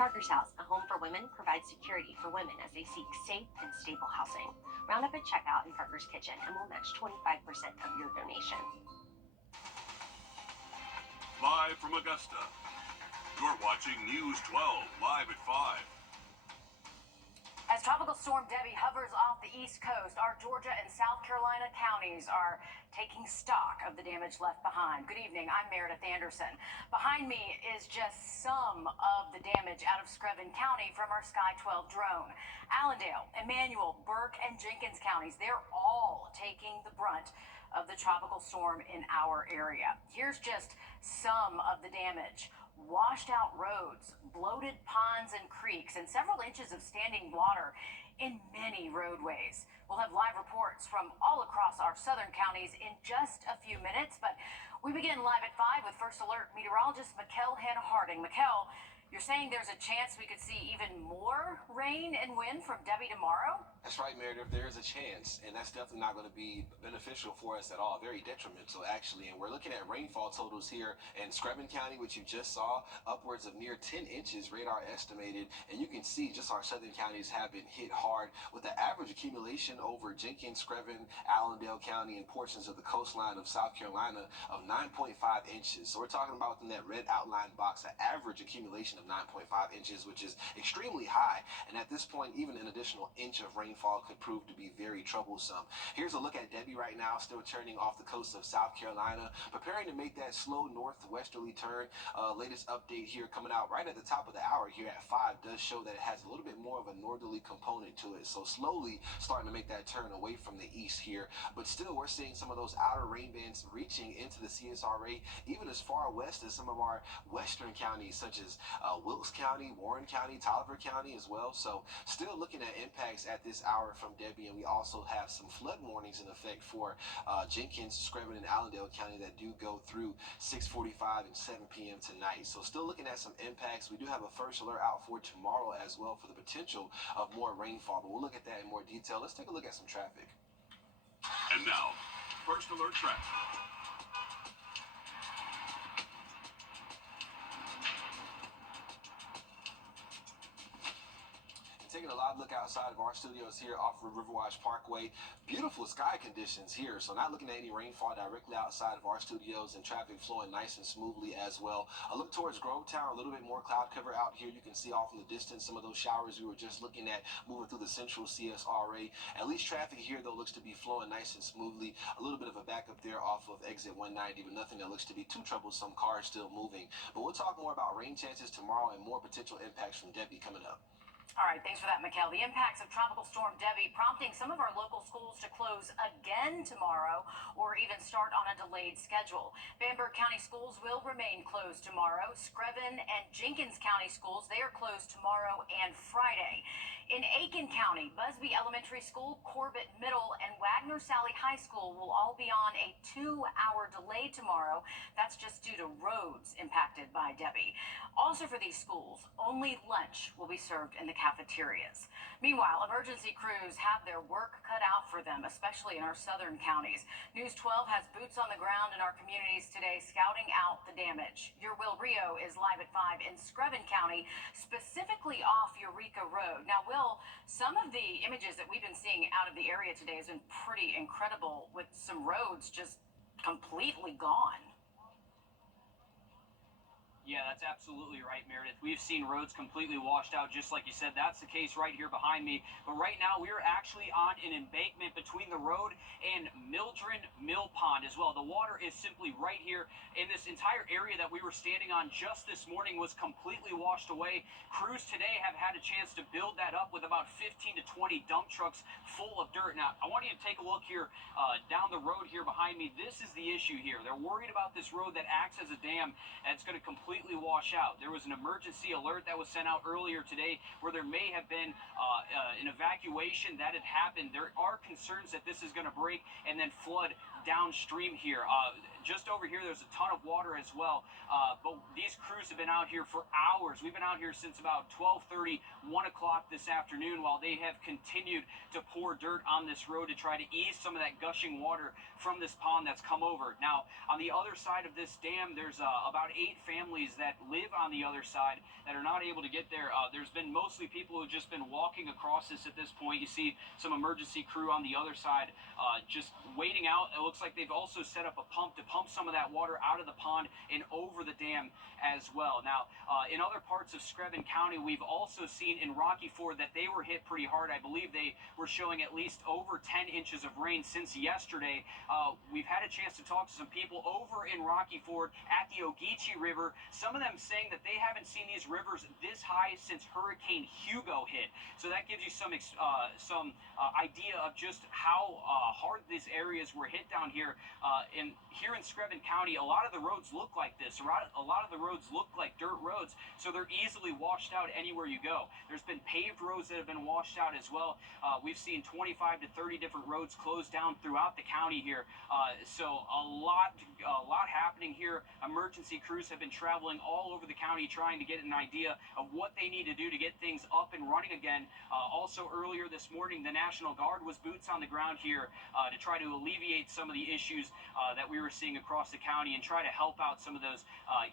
Parker's House, a home for women, provides security for women as they seek safe and stable housing. Round up at checkout in Parker's Kitchen and we'll match 25% of your donation. Live from Augusta, you're watching News 12 live at 5. As Tropical Storm Debbie hovers off the East Coast, our Georgia and South Carolina counties are taking stock of the damage left behind. Good evening, I'm Meredith Anderson. Behind me is just some of the damage out of Screven County from our Sky 12 drone. Allendale, Emmanuel, Burke, and Jenkins counties, they're all taking the brunt of the tropical storm in our area. Here's just some of the damage. Washed out roads, bloated ponds and creeks, and several inches of standing water in many roadways. We'll have live reports from all across our southern counties in just a few minutes, but we begin live at 5 with First Alert meteorologist Mikkel Hannah-Harding. Mikkel, you're saying there's a chance we could see even more rain and wind from Debbie tomorrow? That's right, Meredith. There is a chance, and that's definitely not going to be beneficial for us at all. Very detrimental, actually. And we're looking at rainfall totals here in Screven County, which you just saw, upwards of near 10 inches, radar estimated. And you can see just our southern counties have been hit hard, with the average accumulation over Jenkins, Screven, Allendale County, and portions of the coastline of South Carolina of 9.5 inches. So we're talking about in that red outline box, an average accumulation of 9.5 inches, which is extremely high. And at this point, even an additional inch of rainfall could prove to be very troublesome. Here's a look at Debbie right now, still turning off the coast of South Carolina, preparing to make that slow northwesterly turn. Latest update here coming out right at the top of the hour here at 5 does show that it has a little bit more of a northerly component to it. So slowly starting to make that turn away from the east here. But still, we're seeing some of those outer rain bands reaching into the CSRA, even as far west as some of our western counties, such as Wilkes County, Warren County, Tolliver County as well. So still looking at impacts at this hour from Debbie, and we also have some flood warnings in effect for Jenkins, Screven, and Allendale County that do go through 6:45 and 7 p.m. tonight. So still looking at some impacts. We do have a first alert out for tomorrow as well for the potential of more rainfall, but we'll look at that in more detail. Let's take a look at some traffic. And now, First Alert traffic. Taking a live look outside of our studios here off of Riverwatch Parkway. Beautiful sky conditions here, so not looking at any rainfall directly outside of our studios, and traffic flowing nice and smoothly as well. A look towards Grovetown, a little bit more cloud cover out here. You can see off in the distance some of those showers we were just looking at moving through the central CSRA. At least traffic here, though, looks to be flowing nice and smoothly. A little bit of a backup there off of exit 190, but nothing that looks to be too troublesome. Cars still moving. But we'll talk more about rain chances tomorrow and more potential impacts from Debbie coming up. All right, thanks for that, Mikkel. The impacts of Tropical Storm Debbie prompting some of our local schools to close again tomorrow or even start on a delayed schedule. Bamberg County schools will remain closed tomorrow. Screven and Jenkins County schools, they are closed tomorrow and Friday. In Aiken County, Busby Elementary School, Corbett Middle, and Wagner Sally High School will all be on a 2-hour delay tomorrow. That's just due to roads impacted by Debbie. Also for these schools, only lunch will be served in the cafeterias. Meanwhile, emergency crews have their work cut out for them, especially in our southern counties. News 12 has boots on the ground in our communities today, scouting out the damage. Your Will Rio is live at 5 in Screven County, specifically off Eureka Road. Now, Will, some of the images that we've been seeing out of the area today has been pretty incredible, with some roads just completely gone. Yeah, that's absolutely right, Meredith. We've seen roads completely washed out, just like you said. That's the case right here behind me. But right now, we're actually on an embankment between the road and Mildred Mill Pond as well. The water is simply right here, and this entire area that we were standing on just this morning was completely washed away. Crews today have had a chance to build that up with about 15 to 20 dump trucks full of dirt. Now, I want you to take a look here down the road here behind me. This is the issue here. They're worried about this road that acts as a dam, and it's going to completely wash out. There was an emergency alert that was sent out earlier today where there may have been an evacuation that had happened. There are concerns that this is going to break and then flood downstream here. just over here, there's a ton of water as well. But these crews have been out here for hours. We've been out here since about 12:30, 1 o'clock this afternoon, while they have continued to pour dirt on this road to try to ease some of that gushing water from this pond that's come over. Now, on the other side of this dam, there's about 8 families that live on the other side that are not able to get there. There's been mostly people who've just been walking across this at this point. You see some emergency crew on the other side just waiting out. It looks like they've also set up a pump to pump some of that water out of the pond and over the dam as well. Now, in other parts of Screven County, we've also seen in Rocky Ford that they were hit pretty hard. I believe they were showing at least over 10 inches of rain since yesterday. We've had a chance to talk to some people over in Rocky Ford at the Ogeechee River, some of them saying that they haven't seen these rivers this high since Hurricane Hugo hit. So that gives you some idea of just how hard these areas were hit down here. Here in Screven County, a lot of the roads look like this. A lot of the roads look like dirt roads, so they're easily washed out anywhere you go. There's been paved roads that have been washed out as well. We've seen 25 to 30 different roads closed down throughout the county here. So a lot happening here. Emergency crews have been traveling all over the county trying to get an idea of what they need to do to get things up and running again. Also earlier this morning, the National Guard was boots on the ground here to try to alleviate some of the issues that we were seeing across the county and try to help out some of those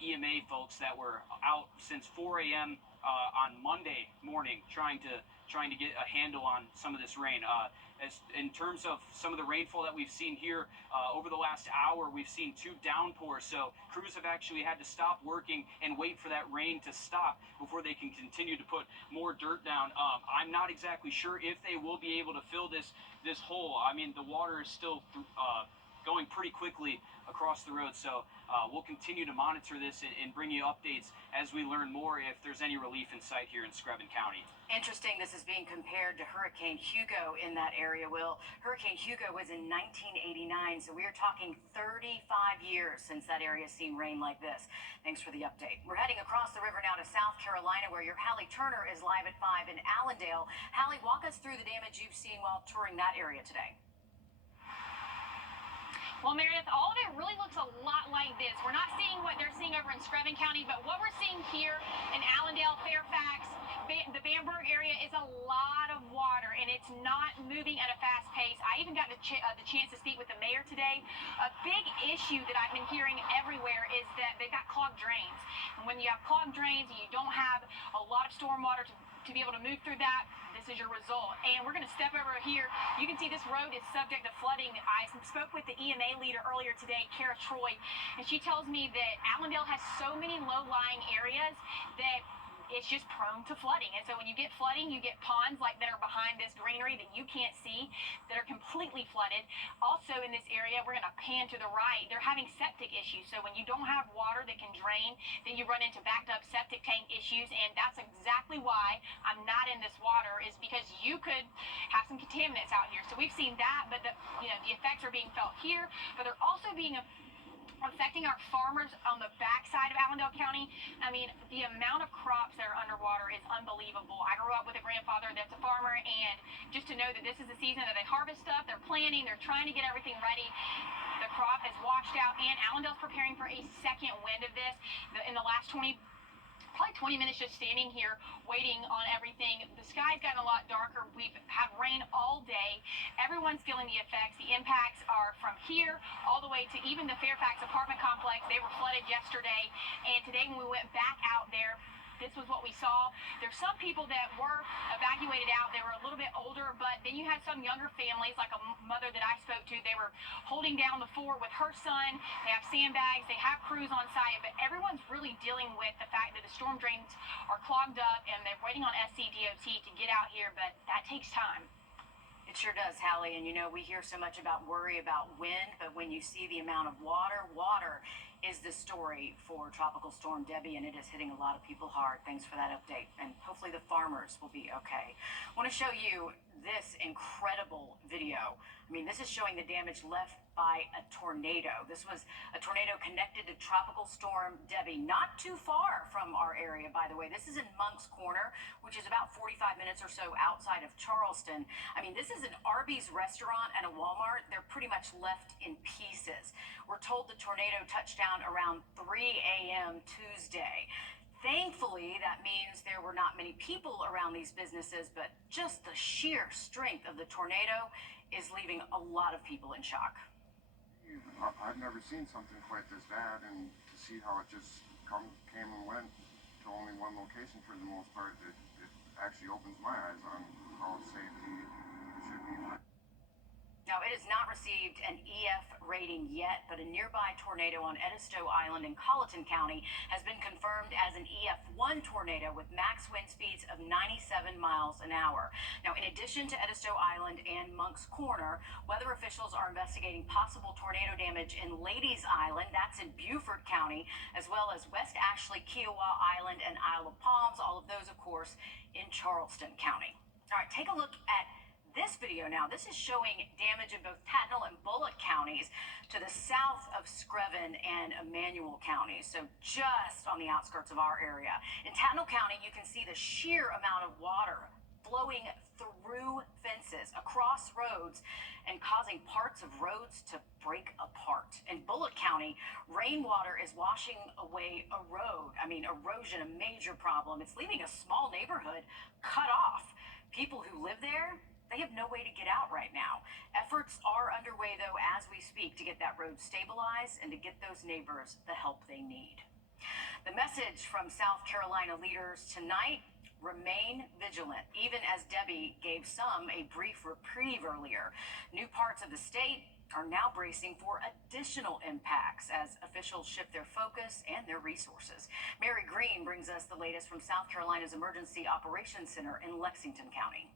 EMA folks that were out since 4 a.m. On Monday morning trying to get a handle on some of this rain. As in terms of some of the rainfall that we've seen here over the last hour, we've seen 2 downpours. So crews have actually had to stop working and wait for that rain to stop before they can continue to put more dirt down. I'm not exactly sure if they will be able to fill this hole. I mean, the water is still going pretty quickly across the road. So we'll continue to monitor this and bring you updates as we learn more if there's any relief in sight here in Screven County. Interesting, this is being compared to Hurricane Hugo in that area, Will. Hurricane Hugo was in 1989, so we're talking 35 years since that area's seen rain like this. Thanks for the update. We're heading across the river now to South Carolina, where your Hallie Turner is live at 5 in Allendale. Hallie, walk us through the damage you've seen while touring that area today. Well, Meredith, all of it really looks a lot like this. We're not seeing what they're seeing over in Screven County, but what we're seeing here in Allendale, Fairfax, the Bamberg area is a lot of water, and it's not moving at a fast pace. I even got the chance to speak with the mayor today. A big issue that I've been hearing everywhere is that they've got clogged drains. And when you have clogged drains and you don't have a lot of storm water to be able to move through that, this is your result. And we're going to step over here. You can see this road is subject to flooding. I spoke with the EMA leader earlier today, Kara Troy, and she tells me that Allendale has so many low-lying areas that it's just prone to flooding. And so when you get flooding, you get ponds like that are behind this greenery that you can't see that are completely flooded. Also in this area, we're going to pan to the right, they're having septic issues. So when you don't have water that can drain, then you run into backed up septic tank issues. And that's exactly why I'm not in this water, is because you could have some contaminants out here. So we've seen that, but the effects are being felt here, but they're also being affecting our farmers on the backside of Allendale County. I mean, the amount of crops that are underwater is unbelievable. I grew up with a grandfather that's a farmer, and just to know that this is the season that they harvest stuff, they're planting, they're trying to get everything ready. The crop is washed out, and Allendale's preparing for a second wind of this. In the last probably 20 minutes just standing here waiting on everything. The sky's gotten a lot darker. We've had rain all day. Everyone's feeling the effects. The impacts are from here all the way to even the Fairfax apartment complex. They were flooded yesterday, and today when we went back out there, this was what we saw. There's some people that were evacuated out. They were a little bit older, but then you had some younger families, like a mother that I spoke to. They were holding down the fort with her son. They have sandbags. They have crews on site, but everyone's really dealing with the fact that the storm drains are clogged up, and they're waiting on SCDOT to get out here, but that takes time. It sure does, Hallie, and we hear so much about worry about wind, but when you see the amount of water is the story for Tropical Storm Debbie, and it is hitting a lot of people hard. Thanks for that update, and hopefully the farmers will be okay. I want to show you this incredible video. I mean, this is showing the damage left by a tornado. This was a tornado connected to Tropical Storm Debbie, not too far from our area, by the way. This is in Monk's Corner, which is about 45 minutes or so outside of Charleston. I mean, this is an Arby's restaurant and a Walmart. They're pretty much left in pieces. We're told the tornado touched down around 3 a.m. Tuesday. Thankfully, that means there were not many people around these businesses, but just the sheer strength of the tornado is leaving a lot of people in shock. I've never seen something quite this bad, and to see how it just came and went to only one location for the most part, it actually opens my eyes on how safety should be. Now, it has not received an EF rating yet, but a nearby tornado on Edisto Island in Colleton County has been confirmed as an EF1 tornado with max wind speeds of 97 miles an hour. Now, in addition to Edisto Island and Monk's Corner, weather officials are investigating possible tornado damage in Ladies Island, that's in Beaufort County, as well as West Ashley, Kiowa Island, and Isle of Palms, all of those, of course, in Charleston County. All right, take a look at this video now. This is showing damage in both Tattnall and Bullock counties to the south of Screven and Emmanuel counties, so just on the outskirts of our area. In Tattnall County, you can see the sheer amount of water flowing through fences, across roads, and causing parts of roads to break apart. In Bullock County, rainwater is washing away a road. I mean, erosion, a major problem. It's leaving a small neighborhood cut off. People who live there, they have no way to get out right now. Efforts are underway, though, as we speak, to get that road stabilized and to get those neighbors the help they need. The message from South Carolina leaders tonight: remain vigilant, even as Debbie gave some a brief reprieve earlier. New parts of the state are now bracing for additional impacts as officials shift their focus and their resources. Mary Green brings us the latest from South Carolina's Emergency Operations Center in Lexington County.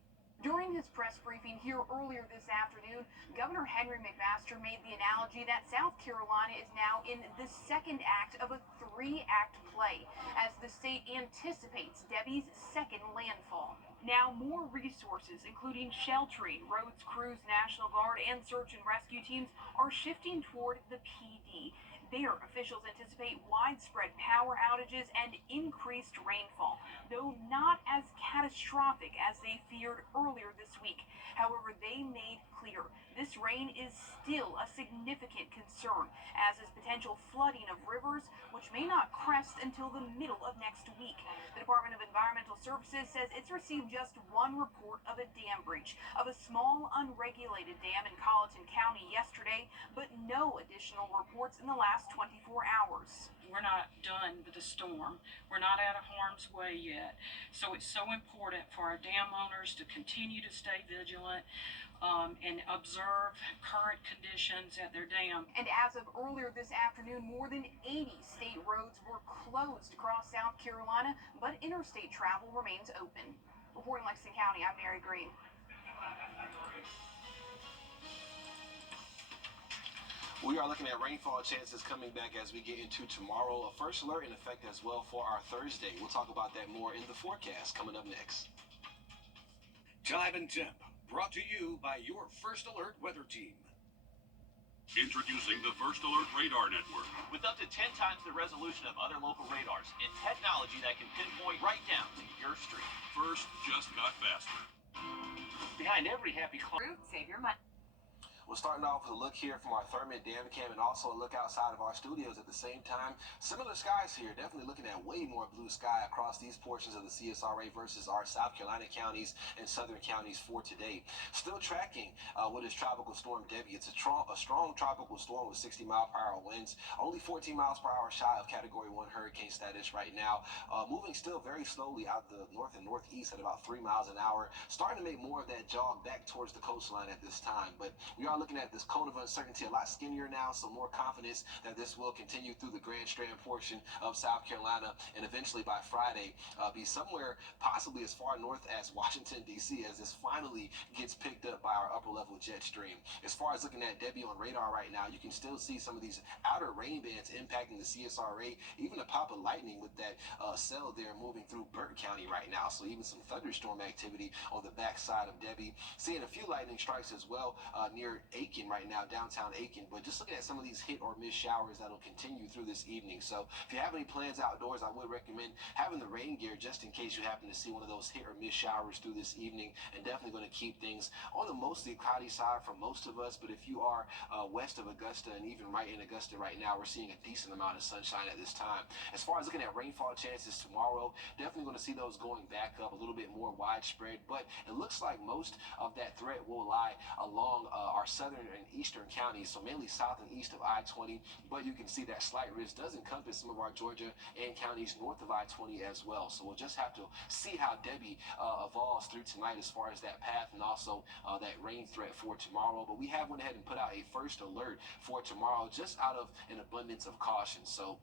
During his press briefing here earlier this afternoon, Governor Henry McMaster made the analogy that South Carolina is now in the second act of a three-act play as the state anticipates Debbie's second landfall. Now more resources, including sheltering, roads crews, National Guard, and search and rescue teams, are shifting toward the PD. There, officials anticipate widespread power outages and increased rainfall, though not as catastrophic as they feared earlier this week. However, they made clear this rain is still a significant concern, as is potential flooding of rivers, which may not crest until the middle of next week. The Department of Environmental Services says it's received just one report of a dam breach of a small unregulated dam in Colleton County yesterday, but no additional reports in the last 24 hours. We're not done with the storm. We're not out of harm's way yet. So it's so important for our dam owners to continue to stay vigilant and observe current conditions at their dam. And as of earlier this afternoon, more than 80 state roads were closed across South Carolina, but interstate travel remains open. Reporting Lexington County, I'm Mary Green. We are looking at rainfall chances coming back as we get into tomorrow. A first alert in effect as well for our Thursday. We'll talk about that more in the forecast coming up next. Time and Temp, brought to you by your First Alert weather team. Introducing the First Alert Radar Network. With up to 10 times the resolution of other local radars and technology that can pinpoint right down to your street. First just got faster. Behind every happy client. Save your money. We're starting off with a look here from our Thurman Dam Cam and also a look outside of our studios at the same time. Similar skies here, definitely looking at way more blue sky across these portions of the CSRA versus our South Carolina counties and southern counties for today. Still tracking what is Tropical Storm Debbie. It's a strong tropical storm with 60-mile-per-hour winds, only 14 miles per hour shy of Category 1 hurricane status right now. Moving still very slowly out the north and northeast at about 3 miles an hour, starting to make more of that jog back towards the coastline at this time. But we are are looking at this cone of uncertainty a lot skinnier now, so more confidence that this will continue through the Grand Strand portion of South Carolina, and eventually by Friday be somewhere possibly as far north as Washington, D.C. as this finally gets picked up by our upper level jet stream. As far as looking at Debbie on radar right now, you can still see some of these outer rain bands impacting the CSRA, even a pop of lightning with that cell there moving through Burke County right now, so even some thunderstorm activity on the backside of Debbie. Seeing a few lightning strikes as well near Aiken right now, downtown Aiken, but just looking at some of these hit or miss showers that'll continue through this evening. So if you have any plans outdoors, I would recommend having the rain gear just in case you happen to see one of those hit or miss showers through this evening, and definitely going to keep things on the mostly cloudy side for most of us. But if you are west of Augusta and even right in Augusta right now, we're seeing a decent amount of sunshine at this time. As far as looking at rainfall chances tomorrow, definitely going to see those going back up a little bit more widespread, but it looks like most of that threat will lie along our southern and eastern counties, so mainly south and east of I-20, but you can see that slight risk does encompass some of our Georgia and counties north of I-20 as well. So we'll just have to see how Debbie evolves through tonight as far as that path and also that rain threat for tomorrow. But we have went ahead and put out a first alert for tomorrow just out of an abundance of caution. So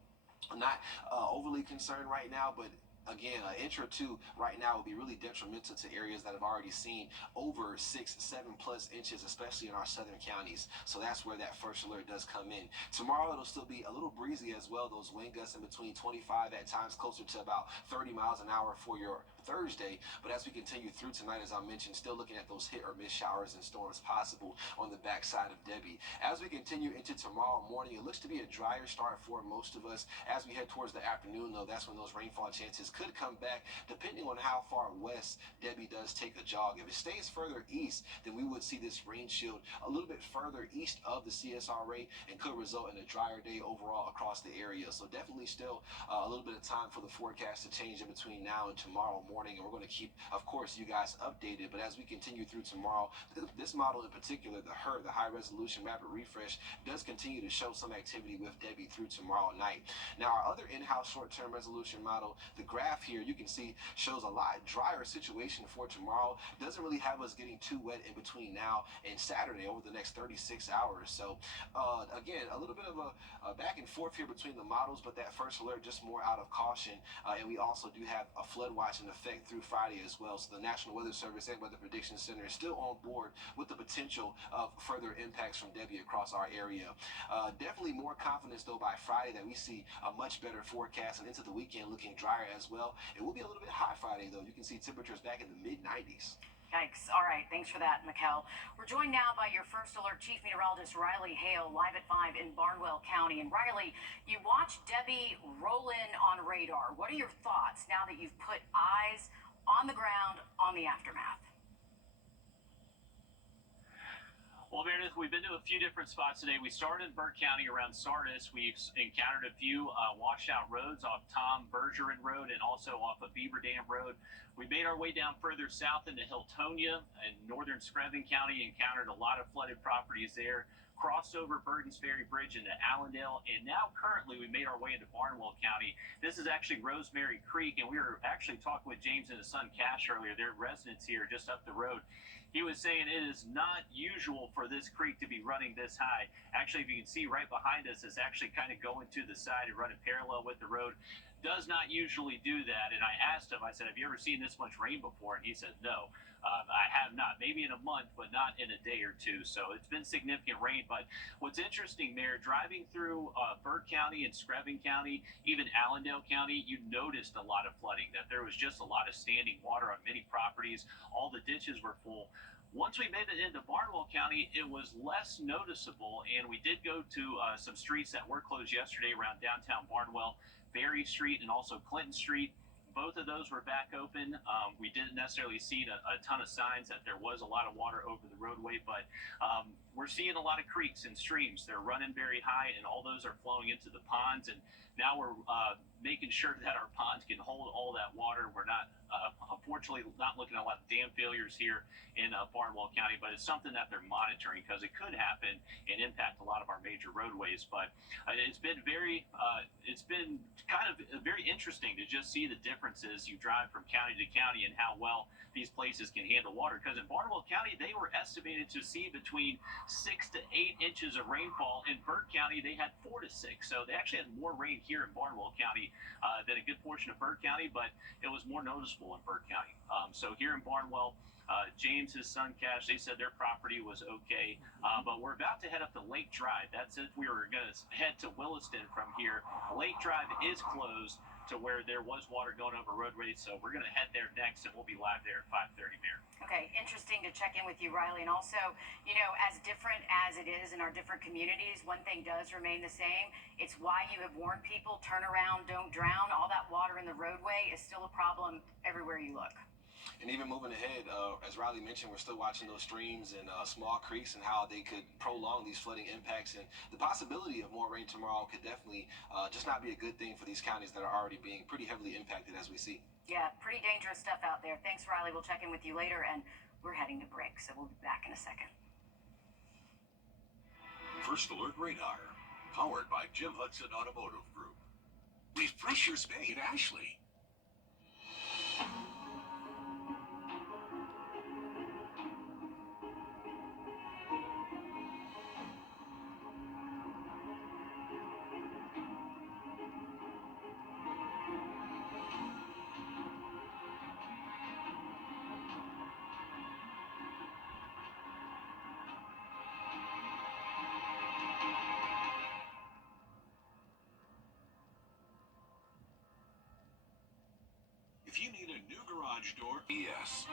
I'm not overly concerned right now, but again, an inch or two right now would be really detrimental to areas that have already seen over 6, 7+ inches, especially in our southern counties. So that's where that first alert does come in. Tomorrow, it'll still be a little breezy as well. Those wind gusts in between 25 at times closer to about 30 miles an hour for your Thursday. But as we continue through tonight, as I mentioned, still looking at those hit or miss showers and storms possible on the backside of Debbie. As we continue into tomorrow morning, it looks to be a drier start for most of us. As we head towards the afternoon, though, that's when those rainfall chances could come back, depending on how far west Debbie does take a jog. If it stays further east, then we would see this rain shield a little bit further east of the CSRA and could result in a drier day overall across the area. So definitely still a little bit of time for the forecast to change in between now and tomorrow morning. And we're going to keep, of course, you guys updated. But as we continue through tomorrow, this model in particular, the HER, the high resolution rapid refresh, does continue to show some activity with Debbie through tomorrow night. Now, our other in-house short-term resolution model, the graph here, you can see shows a lot drier situation for tomorrow. Doesn't really have us getting too wet in between now and Saturday over the next 36 hours. So again, a little bit of a back and forth here between the models, but that first alert just more out of caution. And we also do have a flood watch in effect through Friday as well. So the National Weather Service and Weather Prediction Center is still on board with the potential of further impacts from Debbie across our area. Definitely more confidence though by Friday that we see a much better forecast, and into the weekend looking drier as well. It will be a little bit hot Friday though. You can see temperatures back in the mid-90s. Yikes. All right. Thanks for that, Mikkel. We're joined now by your first alert chief meteorologist, Riley Hale, live at 5 in Barnwell County. And Riley, you watched Debbie roll in on radar. What are your thoughts now that you've put eyes on the ground on the aftermath? Well, Meredith, we've been to a few different spots today. We started in Burke County around Sardis. We've encountered a few washed out roads off Tom Bergeron Road and also off of Beaver Dam Road. We made our way down further south into Hiltonia and northern Screven County, encountered a lot of flooded properties there. Crossed over Burton's Ferry Bridge into Allendale, and now currently we made our way into Barnwell County. This is actually Rosemary Creek, and we were actually talking with James and his son Cash earlier. They're residents here just up the road. He was saying it is not usual for this creek to be running this high. Actually, if you can see right behind us, it's actually kind of going to the side and running parallel with the road. Does not usually do that. And I asked him, I said, have you ever seen this much rain before? And he said, no, I have not. Maybe in a month, but not in a day or two. So it's been significant rain. But what's interesting, Mayor, driving through Burke County and Screven County, even Allendale County, you noticed a lot of flooding, that there was just a lot of standing water on many properties. All the ditches were full. Once we made it into Barnwell County, it was less noticeable, and we did go to some streets that were closed yesterday around downtown Barnwell, Berry Street and also Clinton Street. Both of those were back open. We didn't necessarily see a ton of signs that there was a lot of water over the roadway, but we're seeing a lot of creeks and streams. They're running very high, and all those are flowing into the ponds, and now we're making sure that our ponds can hold all that water. We're not unfortunately not looking at a lot of dam failures here in Barnwell County, but it's something that they're monitoring because it could happen and impact a lot of our major roadways. But it's been kind of very interesting to just see the differences you drive from county to county and how well these places can handle water. Because in Barnwell County, they were estimated to see between 6 to 8 inches of rainfall. In Burke County, they had 4 to 6. So they actually had more rain here in Barnwell County than a good portion of Burke County, but it was more noticeable in Burke County. So here in Barnwell, James, his son Cash, they said their property was okay, but we're about to head up to Lake Drive. That's if we were going to head to Williston from here. Lake Drive is closed to where there was water going over roadways, so we're going to head there next, and we'll be live there at 5:30, Mayor. Okay, interesting to check in with you, Riley. And also, you know, as different as it is in our different communities, one thing does remain the same. It's why you have warned people, turn around, don't drown. All that water in the roadway is still a problem everywhere you look. And even moving ahead, as Riley mentioned, we're still watching those streams and small creeks and how they could prolong these flooding impacts. And the possibility of more rain tomorrow could definitely just not be a good thing for these counties that are already being pretty heavily impacted as we see. Yeah, pretty dangerous stuff out there. Thanks, Riley. We'll check in with you later, and we're heading to break, so we'll be back in a second. First Alert Radar, powered by Jim Hudson Automotive Group. Refresh your space at Ashley. If you need a new garage door, yes.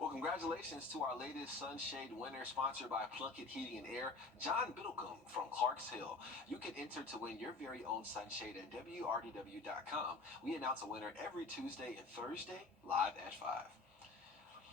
Well, congratulations to our latest Sunshade winner, sponsored by Plunkett Heating and Air, John Biddlecombe from Clarks Hill. You can enter to win your very own sunshade at Wrdw.com. We announce a winner every Tuesday and Thursday, live at 5.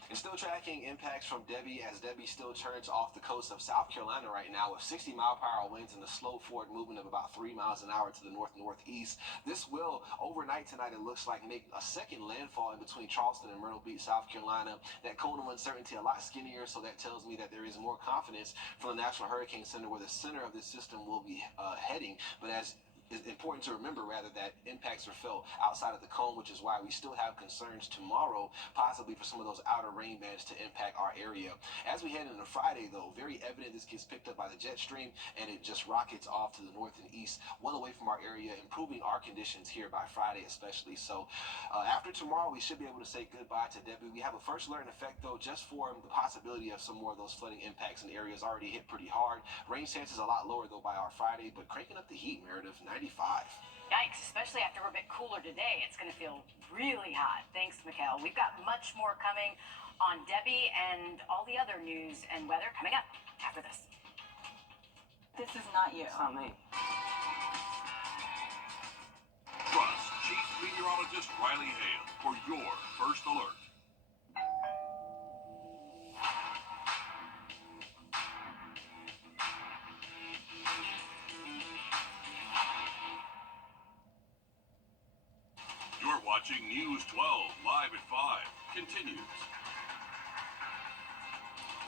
And still tracking impacts from Debbie as Debbie still turns off the coast of South Carolina right now with 60-mile-per-hour winds and a slow forward movement of about 3 miles an hour to the north-northeast. This will, overnight tonight, it looks like, make a second landfall in between Charleston and Myrtle Beach, South Carolina. That cone of uncertainty a lot skinnier, so that tells me that there is more confidence from the National Hurricane Center where the center of this system will be heading. But as it's important to remember, rather, that impacts are felt outside of the cone, which is why we still have concerns tomorrow, possibly for some of those outer rain bands to impact our area. As we head into Friday, though, very evident this gets picked up by the jet stream, and it just rockets off to the north and east, well away from our area, improving our conditions here by Friday especially. So after tomorrow, we should be able to say goodbye to Debbie. We have a first alert in effect, though, just for the possibility of some more of those flooding impacts in areas already hit pretty hard. Rain chances a lot lower, though, by our Friday, but cranking up the heat, Meredith, 95. Yikes, especially after we're a bit cooler today. It's going to feel really hot. Thanks, Mikkel. We've got much more coming on Debbie and all the other news and weather coming up after this. This is not you. It's not me. Trust Chief Meteorologist Riley Hale for your First Alert. You're watching News 12 live at 5. Continues.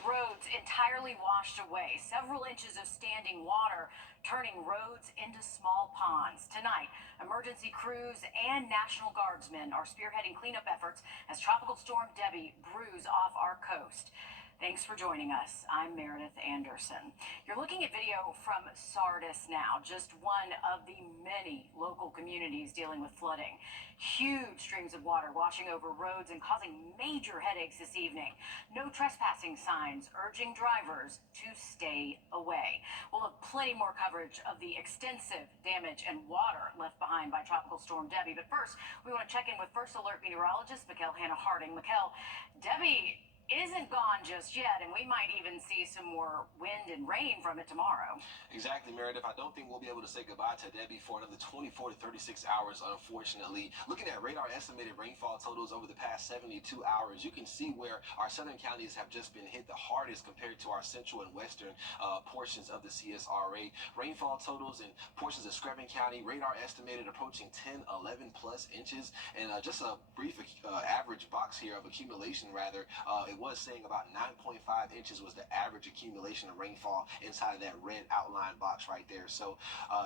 Roads entirely washed away. Several inches of standing water turning roads into small ponds. Tonight, emergency crews and National Guardsmen are spearheading cleanup efforts as Tropical Storm Debbie brews off our coast. Thanks for joining us. I'm Meredith Anderson. You're looking at video from Sardis now, just one of the many local communities dealing with flooding. Huge streams of water washing over roads and causing major headaches this evening. No trespassing signs urging drivers to stay away. We'll have plenty more coverage of the extensive damage and water left behind by Tropical Storm Debbie. But first, we want to check in with First Alert meteorologist Mikkel Hannah Harding. Mikkel, Debbie isn't gone just yet, and we might even see some more wind and rain from it tomorrow. Exactly, Meredith. I don't think we'll be able to say goodbye to Debbie for another 24 to 36 hours, unfortunately. Looking at radar estimated rainfall totals over the past 72 hours, you can see where our southern counties have just been hit the hardest compared to our central and western portions of the CSRA. Rainfall totals in portions of Screven County, radar estimated approaching 10, 11 plus inches. And just a brief average box here of accumulation, rather, it was saying about 9.5 inches was the average accumulation of rainfall inside of that red outline box right there. So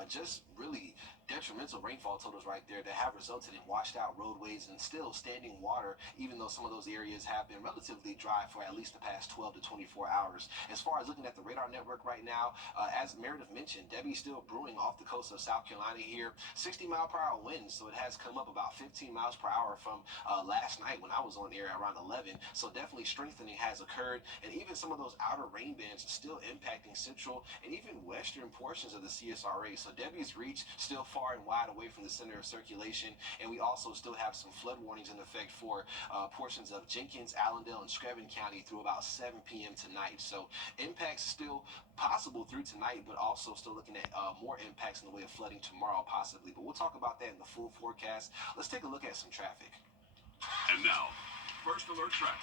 just really detrimental rainfall totals right there that have resulted in washed out roadways and still standing water, even though some of those areas have been relatively dry for at least the past 12 to 24 hours. As far as looking at the radar network right now, as Meredith mentioned, Debbie's still brewing off the coast of South Carolina here. 60-mile-per-hour winds, so it has come up about 15 miles per hour from last night when I was on air around 11. So definitely strengthening has occurred, and even some of those outer rain bands still impacting central and even western portions of the CSRA. So Debbie's reach still far and wide away from the center of circulation, and we also still have some flood warnings in effect for portions of Jenkins, Allendale, and Screven County through about 7 p.m. tonight. So impacts still possible through tonight, but also still looking at more impacts in the way of flooding tomorrow possibly. But we'll talk about that in the full forecast. Let's take a look at some traffic. And now, First Alert Traffic.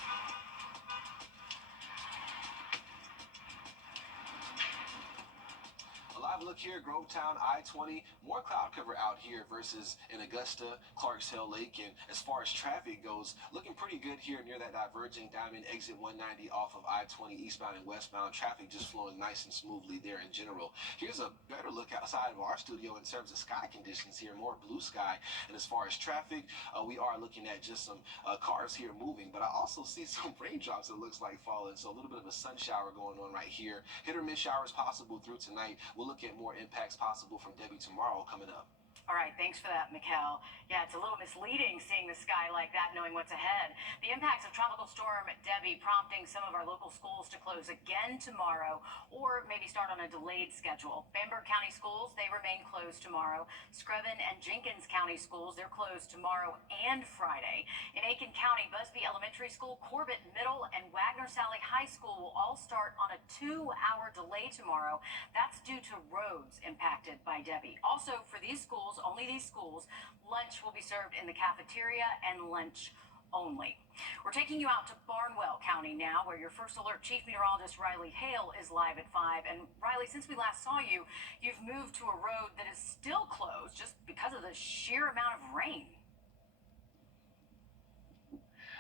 A live look here, Grovetown, I-20, more cloud cover out here versus in Augusta, Clarks Hill Lake. And as far as traffic goes, looking pretty good here near that diverging diamond exit 190 off of I-20 eastbound and westbound. Traffic just flowing nice and smoothly there in general. Here's a better look outside of our studio in terms of sky conditions here, more blue sky. And as far as traffic, we are looking at just some cars here moving, but I also see some raindrops it looks like falling. So a little bit of a sun shower going on right here. Hit or miss showers possible through tonight. We'll look at more impacts possible from Debbie tomorrow coming up. All right, thanks for that, Mikkel. Yeah, it's a little misleading seeing the sky like that, knowing what's ahead. The impacts of Tropical Storm Debbie prompting some of our local schools to close again tomorrow, or maybe start on a delayed schedule. Bamberg County schools, they remain closed tomorrow. Screven and Jenkins County schools, they're closed tomorrow and Friday. In Aiken County, Busby Elementary School, Corbett Middle, and Wagner Sally High School will all start on a 2-hour delay tomorrow. That's due to roads impacted by Debbie. Also, for these schools, only these schools, lunch will be served in the cafeteria and lunch only. We're taking you out to Barnwell County now, where your First Alert Chief Meteorologist Riley Hale is live at 5. And Riley, since we last saw you, you've moved to a road that is still closed just because of the sheer amount of rain.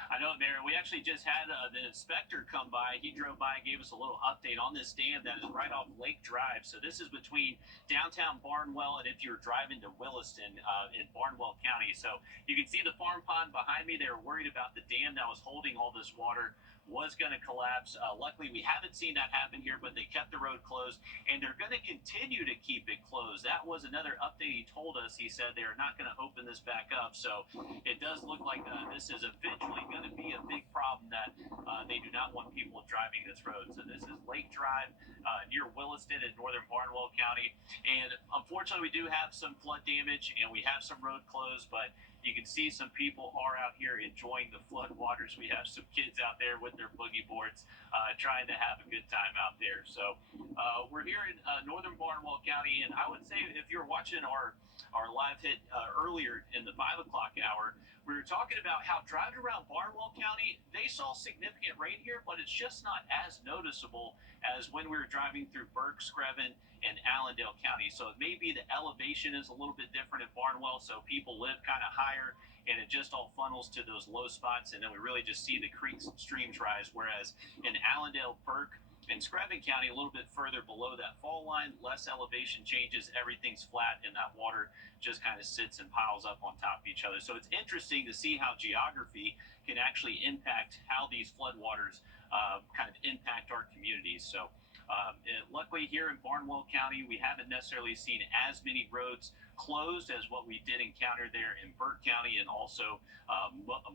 I know, Mayor. We actually just had the inspector come by. He drove by and gave us a little update on this dam that is right off Lake Drive. So this is between downtown Barnwell and if you're driving to Williston in Barnwell County. So you can see the farm pond behind me. They were worried about the dam that was holding all this water was going to collapse. Luckily, we haven't seen that happen here, but they kept the road closed, and they're going to continue to keep it closed. That was another update he told us. He said they're not going to open this back up, so it does look like this is eventually going to be a big problem that they do not want people driving this road. So this is Lake Drive near Williston in northern Barnwell County, and unfortunately, we do have some flood damage, and we have some road closed, but you can see some people are out here enjoying the flood waters. We have some kids out there with their boogie boards trying to have a good time out there. So we're here in northern Barnwell County, and I would say if you're watching our live hit earlier in the 5 o'clock hour, we were talking about how driving around Barnwell County, they saw significant rain here, but it's just not as noticeable as when we were driving through Burke, Screven, and Allendale County. So it may be the elevation is a little bit different in Barnwell, so people live kind of higher, and it just all funnels to those low spots, and then we really just see the creeks and streams rise, whereas in Allendale, Burke, and Screven County, a little bit further below that fall line, less elevation changes, everything's flat, and that water just kind of sits and piles up on top of each other. So it's interesting to see how geography can actually impact how these floodwaters kind of impact our communities. So Luckily, here in Barnwell County, we haven't necessarily seen as many roads closed as what we did encounter there in Burke County and also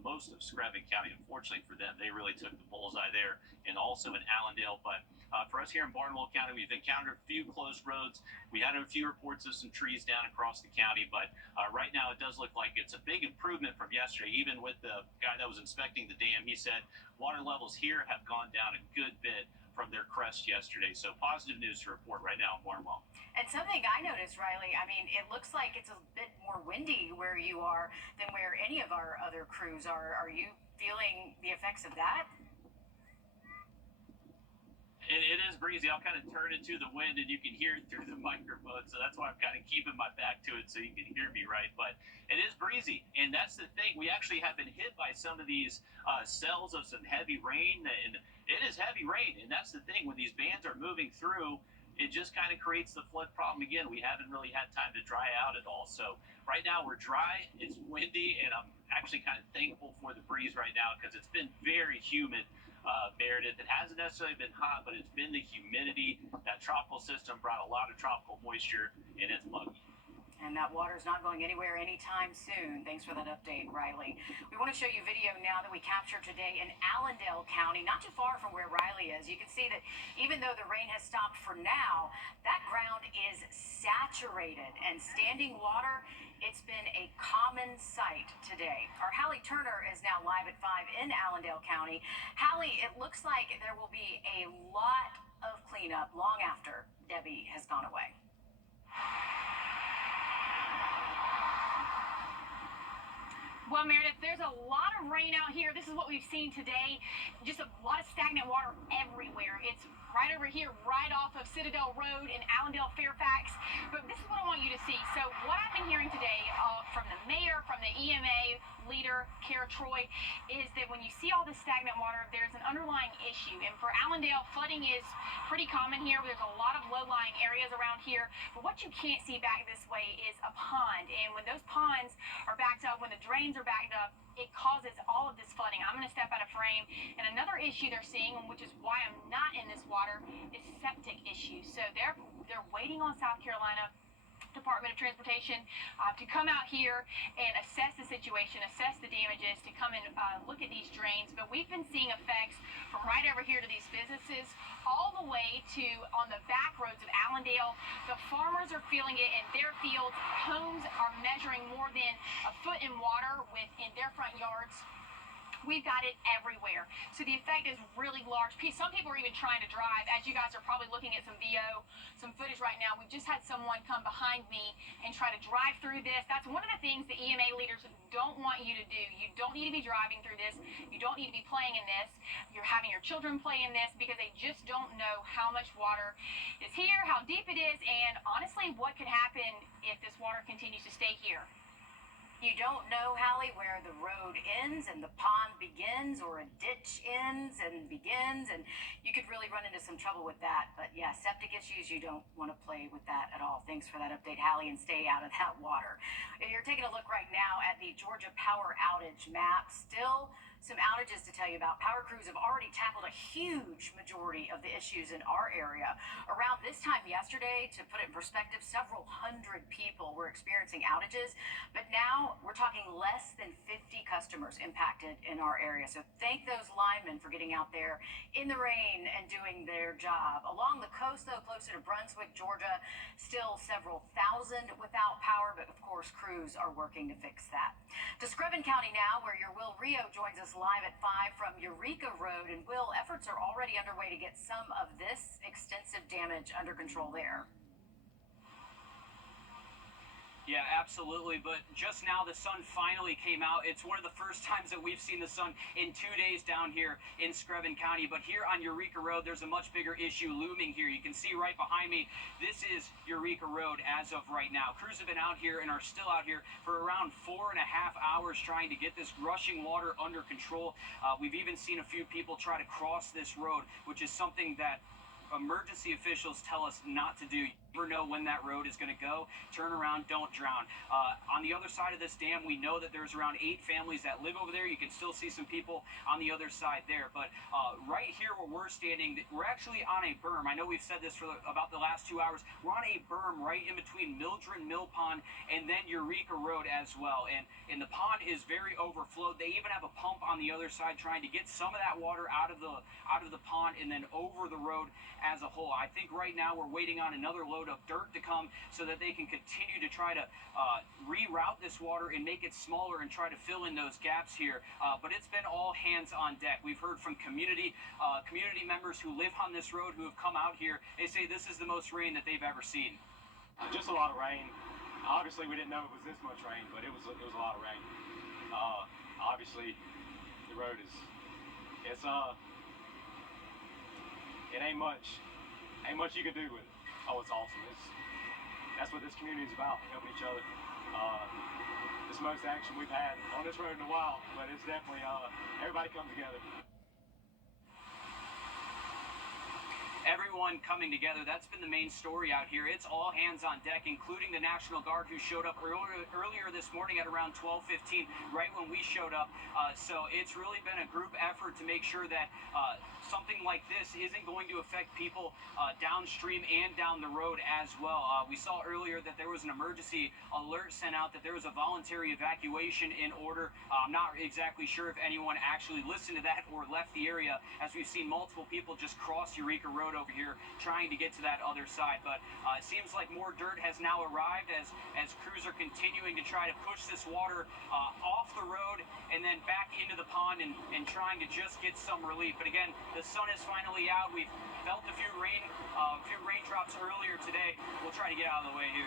most of Screven County. Unfortunately for them, they really took the bullseye there, and also in Allendale. But for us here in Barnwell County, we've encountered a few closed roads. We had a few reports of some trees down across the county, but right now it does look like it's a big improvement from yesterday. Even with the guy that was inspecting the dam, he said water levels here have gone down a good bit from their crest yesterday. So positive news to report right now in Barnwell. And something I noticed, Riley, I mean, it looks like it's a bit more windy where you are than where any of our other crews are. Are you feeling the effects of that? It is breezy. I'll kind of turn it to the wind and you can hear it through the microphone. So that's why I'm kind of keeping my back to it so you can hear me right. But it is breezy. And that's the thing. We actually have been hit by some of these cells of some heavy rain. And it is heavy rain. And that's the thing. When these bands are moving through, it just kind of creates the flood problem again. We haven't really had time to dry out at all. So right now we're dry. It's windy. And I'm actually kind of thankful for the breeze right now because it's been very humid. Meredith, it hasn't necessarily been hot, but it's been the humidity. That tropical system brought a lot of tropical moisture, and it's muggy. And that water's not going anywhere anytime soon. Thanks for that update, Riley. We want to show you video now that we captured today in Allendale County, not too far from where Riley is. You can see that even though the rain has stopped for now, that ground is saturated and standing water. It's been a common sight today. Our Hallie Turner is now live at 5 in Allendale County. Hallie, it looks like there will be a lot of cleanup long after Debbie has gone away. Well, Meredith, there's a lot of rain out here. This is what we've seen today. Just a lot of stagnant water everywhere. It's right over here, right off of Citadel Road in Allendale, Fairfax. But this is what I want you to see. So what I've been hearing today from the mayor, from the EMA leader, Kara Troy, is that when you see all this stagnant water, there's an underlying issue. And for Allendale, flooding is pretty common here. There's a lot of low-lying areas around here. But what you can't see back this way is a pond. And when those ponds are backed up, when the drains are backed up, it causes all of this flooding. I'm going to step out of frame. And another issue they're seeing, which is why I'm not in this water, is septic issues. So they're waiting on South Carolina Department of Transportation to come out here and assess the situation, assess the damages, to come and look at these drains. But we've been seeing effects from right over here to these businesses all the way to on the back roads of Allendale. The farmers are feeling it in their fields. Homes are measuring more than a foot in water in their front yards. We've got it everywhere. So the effect is really large. Some people are even trying to drive. As you guys are probably looking at some footage right now, we've just had someone come behind me and try to drive through this. That's one of the things the EMA leaders don't want you to do. You don't need to be driving through this. You don't need to be playing in this. You're having your children play in this because they just don't know how much water is here, how deep it is, and honestly, what could happen if this water continues to stay here. You don't know, Hallie, where the road ends and the pond begins, or a ditch ends and begins, and you could really run into some trouble with that. But yeah, septic issues, you don't want to play with that at all. Thanks for that update, Hallie, and stay out of that water. You're taking a look right now at the Georgia power outage map. Still some outages to tell you about. Power crews have already tackled a huge majority of the issues in our area. Around this time yesterday, to put it in perspective, several hundred people were experiencing outages, but now we're talking less than 50 customers impacted in our area. So thank those linemen for getting out there in the rain and doing their job. Along the coast, though, closer to Brunswick, Georgia, still several thousand without power, but of course, crews are working to fix that. To Screven County now, where your Will Rio joins us live at 5 from Eureka Road. And Will, efforts are already underway to get some of this extensive damage under control there. Yeah, absolutely. But just now the sun finally came out. It's one of the first times that we've seen the sun in 2 days down here in Screven County. But here on Eureka Road, there's a much bigger issue looming here. You can see right behind me, this is Eureka Road as of right now. Crews have been out here and are still out here for around 4.5 hours trying to get this rushing water under control. We've even seen a few people try to cross this road, which is something that emergency officials tell us not to do. Never know when that road is going to go. Turn around, don't drown. On the other side of this dam, we know that there's around 8 families that live over there. You can still see some people on the other side there. But right here where we're standing, we're actually on a berm. I know we've said this for about the last 2 hours. We're on a berm right in between Mildred Mill Pond and then Eureka Road as well. And the pond is very overflowed. They even have a pump on the other side trying to get some of that water out of the pond and then over the road as a whole. I think right now we're waiting on another load of dirt to come so that they can continue to try to reroute this water and make it smaller and try to fill in those gaps here. But it's been all hands on deck. We've heard from community members who live on this road who have come out here. They say this is the most rain that they've ever seen. Just a lot of rain. Obviously, we didn't know it was this much rain, but it was a lot of rain. Obviously, the road it ain't much you can do with it. Oh, it's awesome. That's what this community is about, helping each other. It's the most action we've had on this road in a while, but it's definitely everybody comes together. Everyone coming together. That's been the main story out here. It's all hands on deck, including the National Guard who showed up earlier this morning at around 12:15, right when we showed up. So it's really been a group effort to make sure that something like this isn't going to affect people downstream and down the road as well. We saw earlier that there was an emergency alert sent out that there was a voluntary evacuation in order. I'm not exactly sure if anyone actually listened to that or left the area, as we've seen multiple people just cross Eureka Road over here trying to get to that other side. But it seems like more dirt has now arrived as crews are continuing to try to push this water off the road and then back into the pond and trying to just get some relief. But again, the sun is finally out. We've felt a few raindrops earlier today. We'll try to get out of the way here.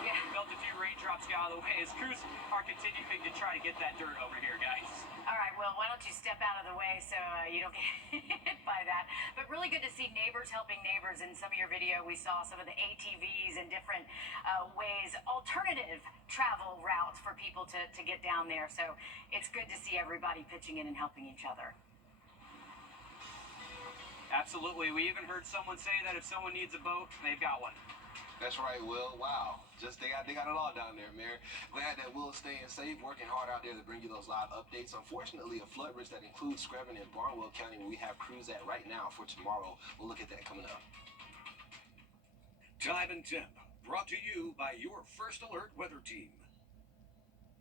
Yeah, felt a few raindrops get out of the way as crews are continuing to try to get that dirt over here, guys. All right, well, why don't you step out of the way so you don't get hit by that. But really good to see neighbors helping neighbors. In some of your video, we saw some of the ATVs and different ways, alternative travel routes for people to get down there. So it's good to see everybody pitching in and helping each other. Absolutely. We even heard someone say that if someone needs a boat, they've got one. That's right, Will. Wow. They got it all down there, Mayor. Glad that Will's staying safe, working hard out there to bring you those live updates. Unfortunately, a flood risk that includes Screven and Barnwell County, where we have crews at right now for tomorrow. We'll look at that coming up. Time and Temp, brought to you by your First Alert weather team.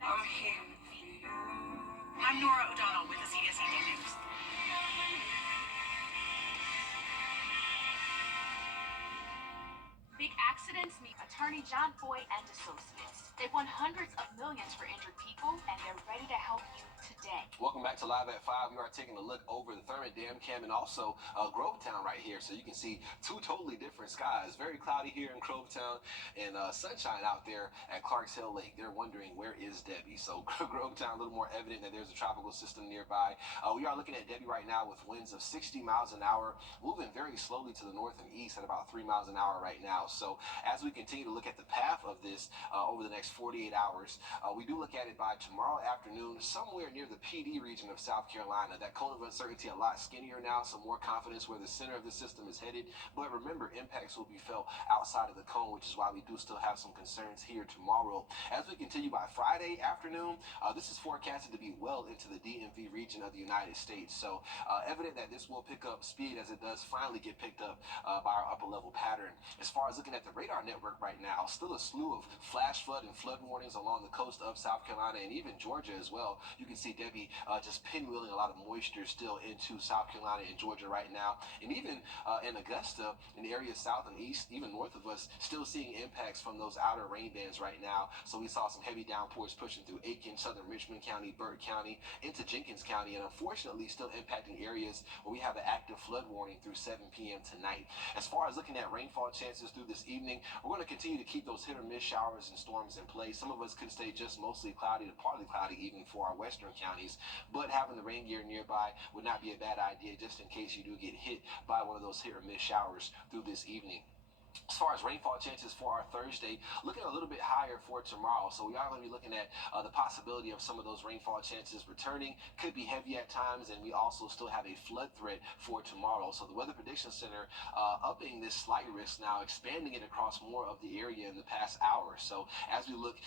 I'm here with you. I'm Nora O'Donnell with the CSED News. Big accidents meet attorney John Foy and associates. They've won hundreds of millions for injured people, and they're ready to help you today. Welcome back to Live at 5. We are taking a look over the Thurman Dam Cam and also Grovetown right here. So you can see two totally different skies. Very cloudy here in Grovetown and sunshine out there at Clarks Hill Lake. They're wondering, where is Debbie? So Grovetown, a little more evident that there's a tropical system nearby. We are looking at Debbie right now with winds of 60 miles an hour, moving very slowly to the north and east at about 3 miles an hour right now. So as we continue to look at the path of this over the next 48 hours, we do look at it by tomorrow afternoon, somewhere near the PD region of South Carolina. That cone of uncertainty a lot skinnier now, some more confidence where the center of the system is headed. But remember, impacts will be felt outside of the cone, which is why we do still have some concerns here tomorrow. As we continue by Friday afternoon, this is forecasted to be well into the DMV region of the United States. So evident that this will pick up speed as it does finally get picked up by our upper level pattern. As far as looking at the radar network right now, still a slew of flash flood and flood warnings along the coast of South Carolina and even Georgia as well. You can see Debbie just pinwheeling a lot of moisture still into South Carolina and Georgia right now. And even in Augusta, in the area south and east, even north of us, still seeing impacts from those outer rain bands right now. So we saw some heavy downpours pushing through Aiken, southern Richmond County, Burt County, into Jenkins County, and unfortunately still impacting areas where we have an active flood warning through 7 p.m. tonight. As far as looking at rainfall chances through this evening, we're going to continue to keep those hit or miss showers and storms in place. Some of us could stay just mostly cloudy to partly cloudy even for our western counties, but having the rain gear nearby would not be a bad idea just in case you do get hit by one of those hit or miss showers through this evening. As far as rainfall chances for our Thursday, looking a little bit higher for tomorrow. So we are going to be looking at the possibility of some of those rainfall chances returning. Could be heavy at times, and we also still have a flood threat for tomorrow. So the Weather Prediction Center upping this slight risk now, expanding it across more of the area in the past hour. So as we look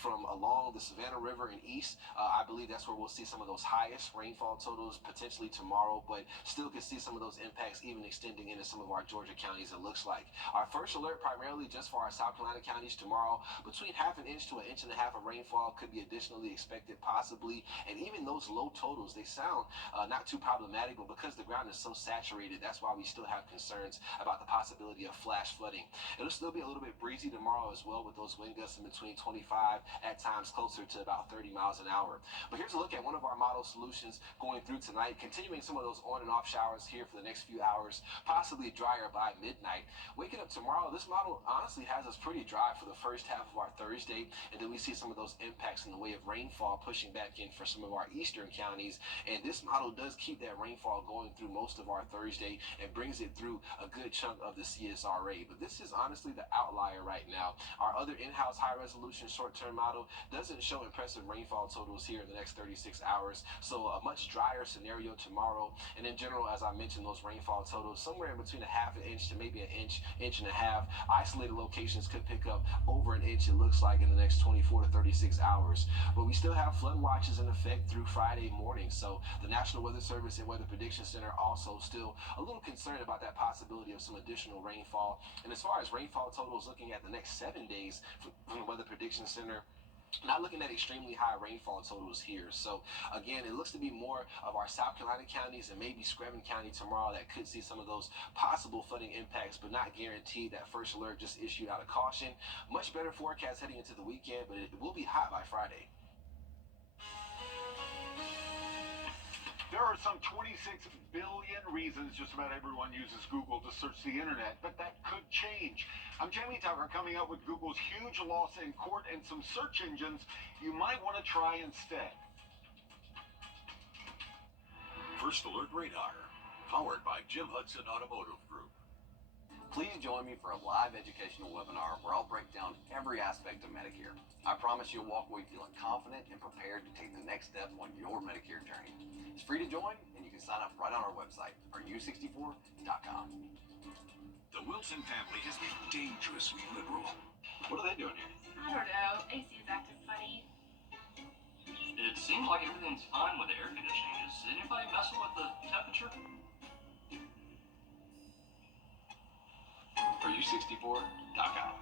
from along the Savannah River and east, I believe that's where we'll see some of those highest rainfall totals potentially tomorrow, but still could see some of those impacts even extending into some of our Georgia counties, it looks like. Our first alert primarily just for our South Carolina counties tomorrow. Between half an inch to an inch and a half of rainfall could be additionally expected possibly, and even those low totals, they sound not too problematic, but because the ground is so saturated, that's why we still have concerns about the possibility of flash flooding. It'll still be a little bit breezy tomorrow as well, with those wind gusts in between 25, at times closer to about 30 miles an hour. But here's a look at one of our model solutions going through tonight, continuing some of those on and off showers here for the next few hours, possibly drier by midnight. Waking up tomorrow, this model honestly has us pretty dry for the first half of our Thursday, and then we see some of those impacts in the way of rainfall pushing back in for some of our eastern counties. And this model does keep that rainfall going through most of our Thursday and brings it through a good chunk of the CSRA. But this is honestly the outlier right now. Our other in-house high-resolution short-term model doesn't show impressive rainfall totals here in the next 36 hours, so a much drier scenario tomorrow. And in general, as I mentioned, those rainfall totals somewhere in between a half an inch to maybe an inch, inch and a half. Isolated locations could pick up over an inch, it looks like, in the next 24 to 36 hours. But we still have flood watches in effect through Friday morning. So the National Weather Service and Weather Prediction Center also still a little concerned about that possibility of some additional rainfall. And as far as rainfall totals, looking at the next 7 days from the Weather Prediction Center, not looking at extremely high rainfall totals here. So again, it looks to be more of our South Carolina counties and maybe Screven County tomorrow that could see some of those possible flooding impacts, but not guaranteed. That first alert just issued out of caution. Much better forecast heading into the weekend, but it will be hot by Friday. There are some 26 billion reasons just about everyone uses Google to search the internet, but that could change. I'm Jamie Tucker, coming up with Google's huge loss in court and some search engines you might want to try instead. First Alert Radar, powered by Jim Hudson Automotive Group. Please join me for a live educational webinar where I'll break down every aspect of Medicare. I promise you'll walk away feeling confident and prepared to take the next step on your Medicare journey. It's free to join, and you can sign up right on our website, rdu64.com. The Wilson family has been dangerously liberal. What are they doing here? I don't know. AC is acting funny. It seems like everything's fine with the air conditioning. Is anybody messing with the temperature? rdu64.com.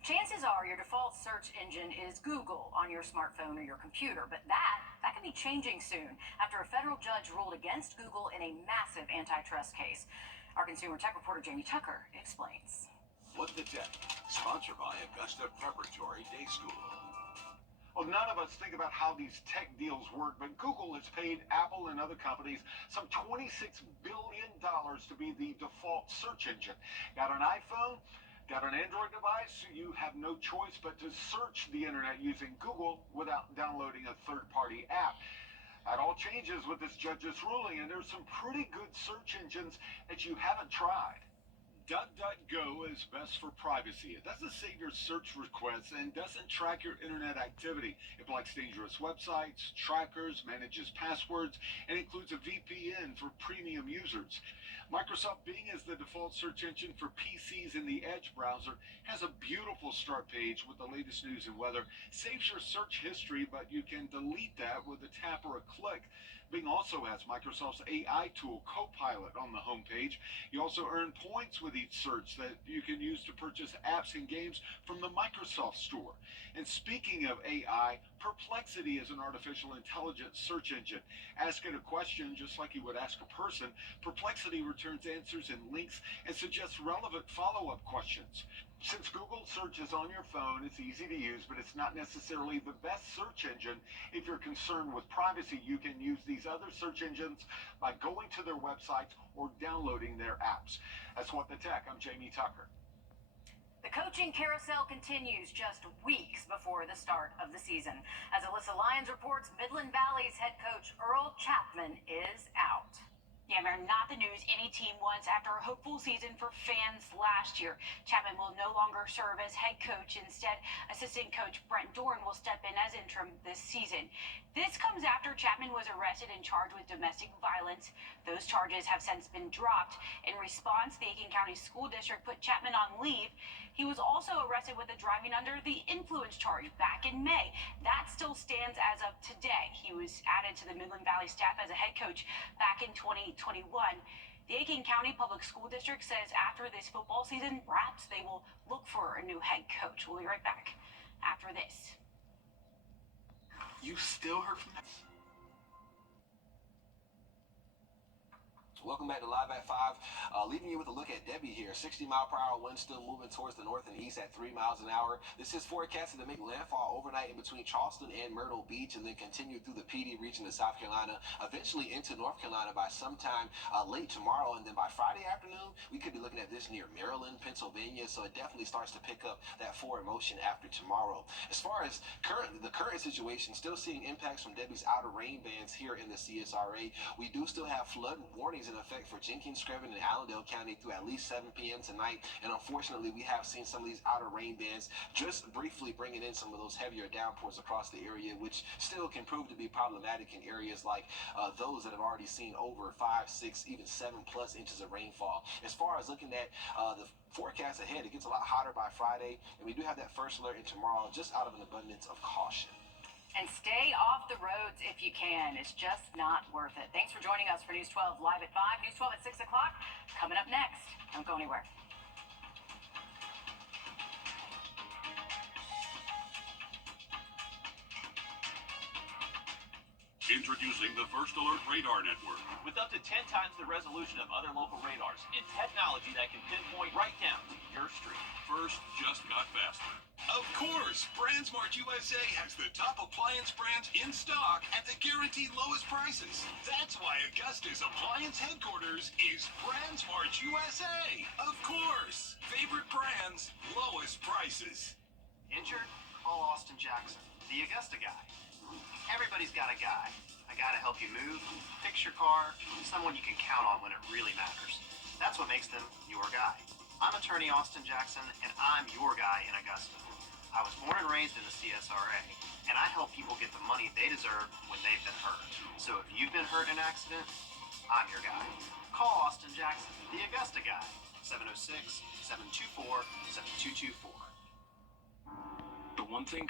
Chances are your default search engine is Google on your smartphone or your computer, but that could be changing soon after a federal judge ruled against Google in a massive antitrust case. Our consumer tech reporter Jamie Tucker explains. What the Tech, sponsored by Augusta Preparatory Day School. Well, none of us think about how these tech deals work, but Google has paid Apple and other companies some $26 billion to be the default search engine. Got an iPhone? Got an Android device? You have no choice but to search the internet using Google without downloading a third-party app. That all changes with this judge's ruling, and there's some pretty good search engines that you haven't tried. DuckDuckGo is best for privacy. It doesn't save your search requests and doesn't track your internet activity. It blocks dangerous websites, trackers, manages passwords, and includes a VPN for premium users. Microsoft Bing is the default search engine for PCs in the Edge browser, has a beautiful start page with the latest news and weather, saves your search history, but you can delete that with a tap or a click. Bing also has Microsoft's AI tool, Copilot, on the homepage. You also earn points with each search that you can use to purchase apps and games from the Microsoft Store. And speaking of AI, Perplexity is an artificial intelligence search engine. Ask it a question just like you would ask a person. Perplexity returns answers and links and suggests relevant follow-up questions. Since Google Search is on your phone, it's easy to use, but it's not necessarily the best search engine. If you're concerned with privacy, you can use these other search engines by going to their websites or downloading their apps. That's What the Tech. I'm Jamie Tucker. The coaching carousel continues just weeks before the start of the season. As Alyssa Lyons reports, Midland Valley's head coach Earl Chapman is out. Yeah, Bamber, not the news any team wants after a hopeful season for fans last year. Chapman will no longer serve as head coach. Instead, assistant coach Brent Dorn will step in as interim this season. This comes after Chapman was arrested and charged with domestic violence. Those charges have since been dropped. In response, the Aiken County School District put Chapman on leave. He was also arrested with a driving under the influence charge back in May. That still stands as of today. He was added to the Midland Valley staff as a head coach back in 2021. The Aiken County Public School District says after this football season wraps, they will look for a new head coach. We'll be right back after this. You still heard from that? Welcome back to Live at 5. Leaving you with a look at Debbie here. 60-mile-per-hour wind still moving towards the north and east at 3 miles an hour. This is forecasted to make landfall overnight in between Charleston and Myrtle Beach and then continue through the PD region of South Carolina, eventually into North Carolina by sometime late tomorrow. And then by Friday afternoon, we could be looking at this near Maryland, Pennsylvania. So it definitely starts to pick up that forward motion after tomorrow. As far as the current situation, still seeing impacts from Debbie's outer rain bands here in the CSRA. We do still have flood warnings in effect for Jenkins, Screven, and Allendale County through at least 7 p.m. tonight. And unfortunately, we have seen some of these outer rain bands just briefly bringing in some of those heavier downpours across the area, which still can prove to be problematic in areas like those that have already seen over 5, 6, even 7+ inches of rainfall. As far as looking at the forecast ahead, it gets a lot hotter by Friday, and we do have that first alert in tomorrow just out of an abundance of caution. And stay off the roads if you can. It's just not worth it. Thanks for joining us for News 12 Live at 5. News 12 at 6 o'clock. Coming up next. Don't go anywhere. Introducing the First Alert Radar Network. With up to 10 times the resolution of other local radars and technology that can pinpoint right down to your street. First just got faster. Of course, BrandSmart USA has the top appliance brands in stock at the guaranteed lowest prices. That's why Augusta's appliance headquarters is BrandSmart USA. Of course, favorite brands, lowest prices. Injured? Call Austin Jackson, the Augusta guy. Everybody's got a guy. A guy to help you move, fix your car, someone you can count on when it really matters. That's what makes them your guy. I'm attorney Austin Jackson, and I'm your guy in Augusta. I was born and raised in the CSRA, and I help people get the money they deserve when they've been hurt. So if you've been hurt in an accident, I'm your guy. Call Austin Jackson, the Augusta guy, 706-724-7224. The one thing